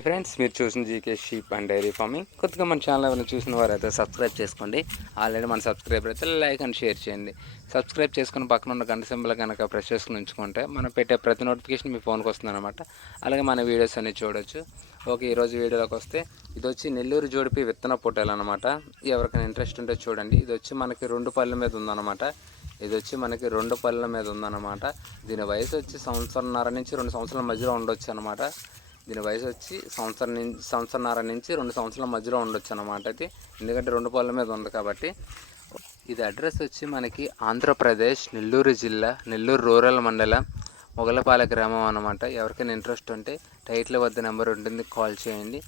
Hi friends మీరు చూసిన GK sheep and dairy farming కొత్తగా మన ఛానల్ ఎవరైనా చూసిన వారు అయితే సబ్స్క్రైబ్ చేసుకోండి. ఆల్రెడీ మన సబ్స్క్రైబర్ అయితే లైక్ అండ్ షేర్ చేయండి. సబ్స్క్రైబ్ చేసుకుని పక్కన ఉన్న గంట సింబల్ కనుక ప్రెస్ చేసుకుని ఉంచుకుంటే మనం పెట్టే ప్రతి నోటిఫికేషన్ మీ ఫోన్కి వస్తుంది అనమాట అలాగే మన వీడియోస్ అన్ని చూడొచ్చు. ఓకే ఈరోజు వీడియోలోకి వస్తే ఇది వచ్చి నెల్లూరు జోడిపి విత్తన పొట్టేలు అనమాట ఎవరికైనా ఇంట్రెస్ట్ ఉంటే చూడండి. ఇది వచ్చి మనకి రెండు పళ్ళ మీద ఉందన్నమాట. ఇది వచ్చి మనకి రెండు పళ్ళ మీద ఉందన్నమాట. దీని వయసు వచ్చి సంవత్సరంన్నర నుంచి రెండు సంవత్సరాల మధ్యలో ఉండొచ్చు అనమాట దీని వయసు వచ్చి సంవత్సరం నుంచి సంవత్సరన్నర నుంచి రెండు సంవత్సరాల మధ్యలో ఉండొచ్చు అనమాట అయితే ఎందుకంటే రెండు పళ్ళ మీద ఉంది కాబట్టి. ఇది అడ్రస్ వచ్చి మనకి ఆంధ్రప్రదేశ్ నెల్లూరు జిల్లా నెల్లూరు రూరల్ మండలం మొగలపాల గ్రామం అనమాట ఎవరికైనా ఇంట్రెస్ట్ ఉంటే టైటిల్ వద్ద నెంబర్ ఉంటుంది కాల్ చేయండి.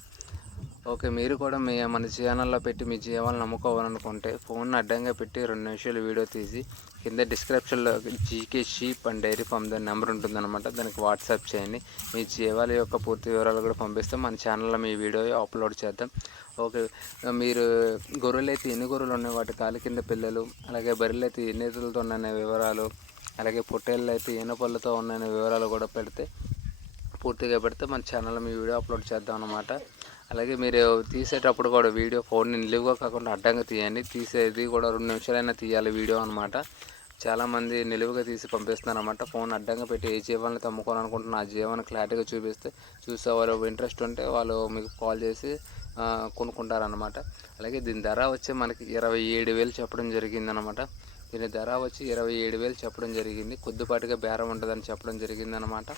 ఓకే మీరు కూడా మీ మన ఛానల్లో పెట్టి మీ జీవాలను నమ్ముకోవాలనుకుంటే ఫోన్ అడ్డంగా పెట్టి రెండు నిమిషాలు వీడియో తీసి కింద డిస్క్రిప్షన్లో GK sheep and dairy farm దాని నెంబర్ ఉంటుందన్నమాట. దానికి వాట్సాప్ చేయండి. మీ జీవాల యొక్క పూర్తి వివరాలు కూడా పంపిస్తే. మన ఛానల్లో మీ వీడియో అప్లోడ్ చేద్దాం. ఓకే మీరు గొర్రెలు అయితే ఎన్ని గొర్రెలు ఉన్నాయి? వాటి కాలు కింద పిల్లలు అలాగే బర్రెలు అయితే ఎన్ని ఇతరులతో ఉన్నాయనే వివరాలు అలాగే పొట్టేళ్ళు అయితే ఎన్ని పళ్ళతో ఉన్నాయనే వివరాలు కూడా పెడితే పూర్తిగా పెడితే మన ఛానల్లో మీ వీడియో అప్లోడ్ చేద్దాం అనమాట అలాగే మీరు తీసేటప్పుడు కూడా వీడియో ఫోన్ నిలువుగా కాకుండా అడ్డంగా తీయండి. తీసేది కూడా రెండు నిమిషాలైనా తీయాలి వీడియో అనమాట చాలామంది నిలువుగా తీసి పంపిస్తున్నారన్నమాట. ఫోన్ అడ్డంగా పెట్టి ఏ జీవాన్ని తమ్ముకోవాలనుకుంటున్నా ఆ జీవాన్ని క్లారిటీగా చూపిస్తే చూసే వాళ్ళు ఇంట్రెస్ట్ ఉంటే వాళ్ళు మీకు కాల్ చేసి కొనుక్కుంటారనమాట అలాగే దీని ధర వచ్చి మనకి ఇరవై ఏడు వేలు చెప్పడం జరిగిందనమాట దీని ధర వచ్చి ఇరవై ఏడు వేలు చెప్పడం జరిగింది. కొద్దిపాటిగా బేరం ఉంటుందని చెప్పడం జరిగిందనమాట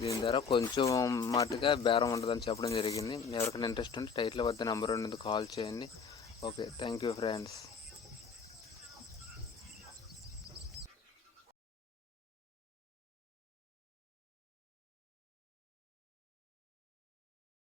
దీని ద్వారా కొంచెం మాటుగా బేరం ఉంటుందని చెప్పడం జరిగింది. ఎవరికైనా ఇంట్రెస్ట్ ఉంటే టైటిల్ వద్ద నెంబర్ ఉన్నది కాల్ చేయండి. Okay thank you friends.